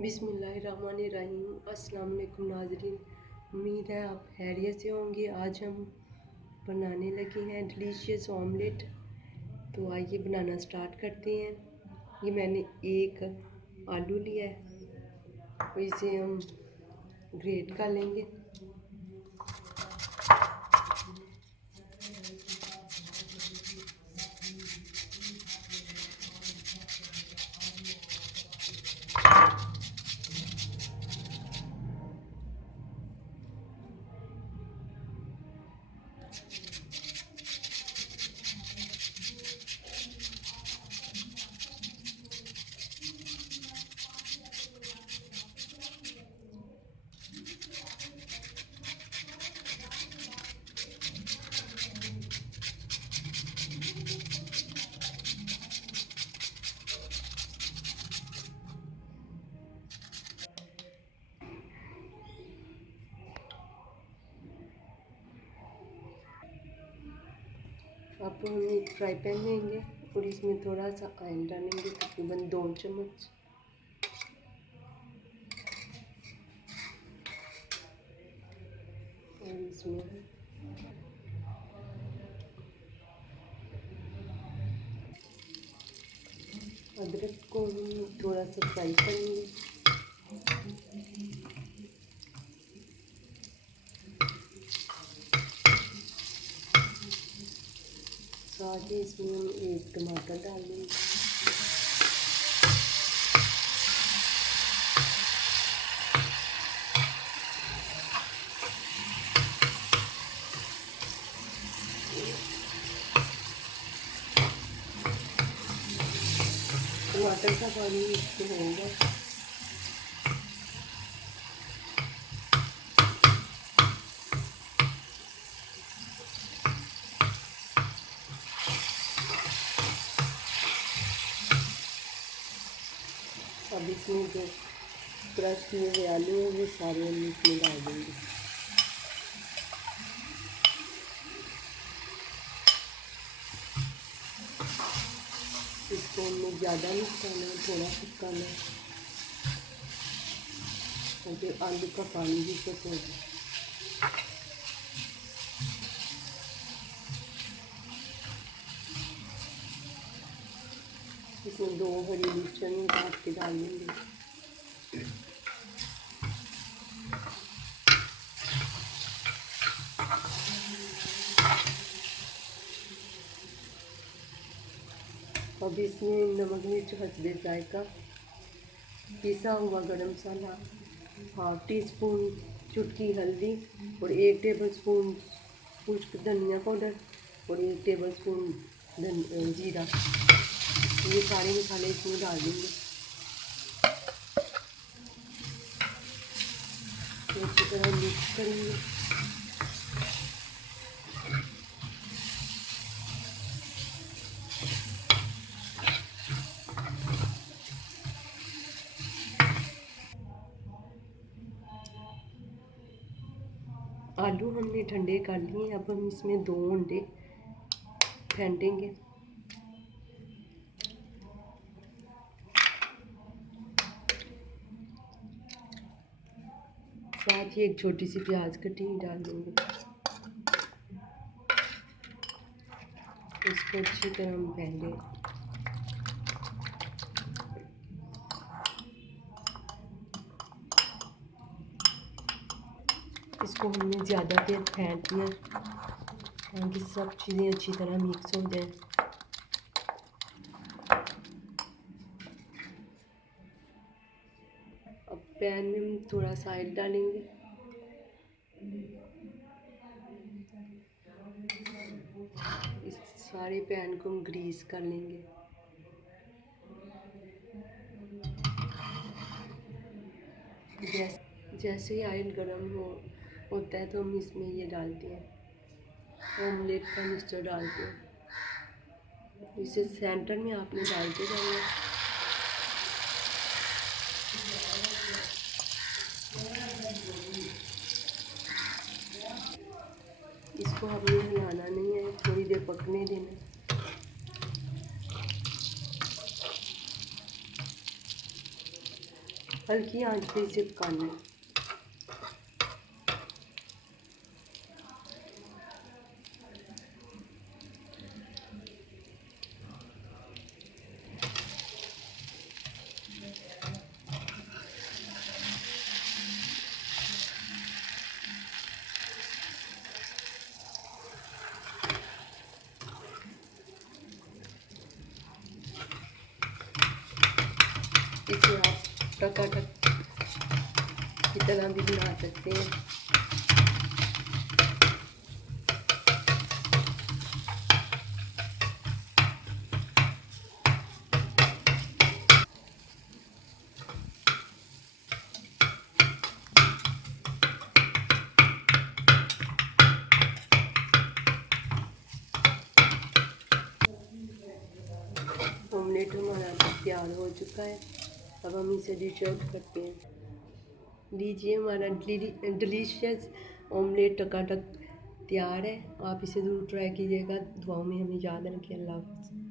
बिस्मिल्लाहिर्रहमानिर्रहीम। अस्सलाम वालेकुम नाज़रीन, उम्मीद है आप खैरियत से होंगे। आज हम बनाने लगे हैं डिलीशियस ऑमलेट। तो आइए बनाना स्टार्ट करते हैं। ये मैंने एक आलू लिया है, तो इसे हम ग्रेट कर लेंगे। अब हम एक फ्राई पैन लेंगे और इसमें थोड़ा सा ऑयल डालेंगे, तकरीबन 2 चम्मच। और इसमें अदरक को हम थोड़ा सा फ्राई करेंगे। साथ ही इसमें हम एक टमाटर डाल देंगे। टमाटर का पानी इसमें होगा। अब इसमें जो क्रश किए हुए आलू हैं वो सारे हम इसमें डाल देंगे। इसको हमें ज़्यादा नहीं पकाना है, थोड़ा पकाना है, ताकि आलू का पानी भी सूख जाए। इसमें 2 हरी मिर्चें काट के डाल देंगे। अब इसमें नमक मिर्च हस्बे जायका, पिसा हुआ गरम मसाला, 1/2 टीस्पून चुटकी हल्दी और 1 टेबलस्पून खुश्क धनिया पाउडर और 1 टेबलस्पून जीरा, ये सारे मसाले इसमें डाल देंगे। तो अच्छी तरह मिक्स करेंगे। आलू हमने ठंडे कर लिए। अब हम इसमें 2 अंडे फेंटेंगे। साथ ही एक छोटी सी प्याज कटी डाल देंगे। इसको अच्छी तरह हम फेंटेंगे। इसको हमने ज़्यादा देर फेंटना है ताकि सब चीज़ें अच्छी तरह मिक्स हो जाए। अब पैन में हम थोड़ा सा ऑयल डालेंगे। इस सारे पैन को हम ग्रीस कर लेंगे। जैसे ही ऑयल गर्म होता है तो हम इसमें ये डालते हैं, ऑमलेट का मिक्सचर डालते हैं। इसे सेंटर में आपने डालते जाना है। इसको हमें हिलाना नहीं है, थोड़ी देर पकने देना। हल्की आंच पे इसे पकाना है। इसे आप टकाटक की तरह भी बना सकते हैं। ऑमलेट हमारा तैयार हो चुका है। अब हम इसे डिश आउट करते हैं। लीजिए, हमारा डिलीशियस ऑमलेट टकाटक तैयार है। आप इसे ज़रूर ट्राई कीजिएगा। दुआओं में हमें याद रखिए। अल्लाह हाफ़िज़।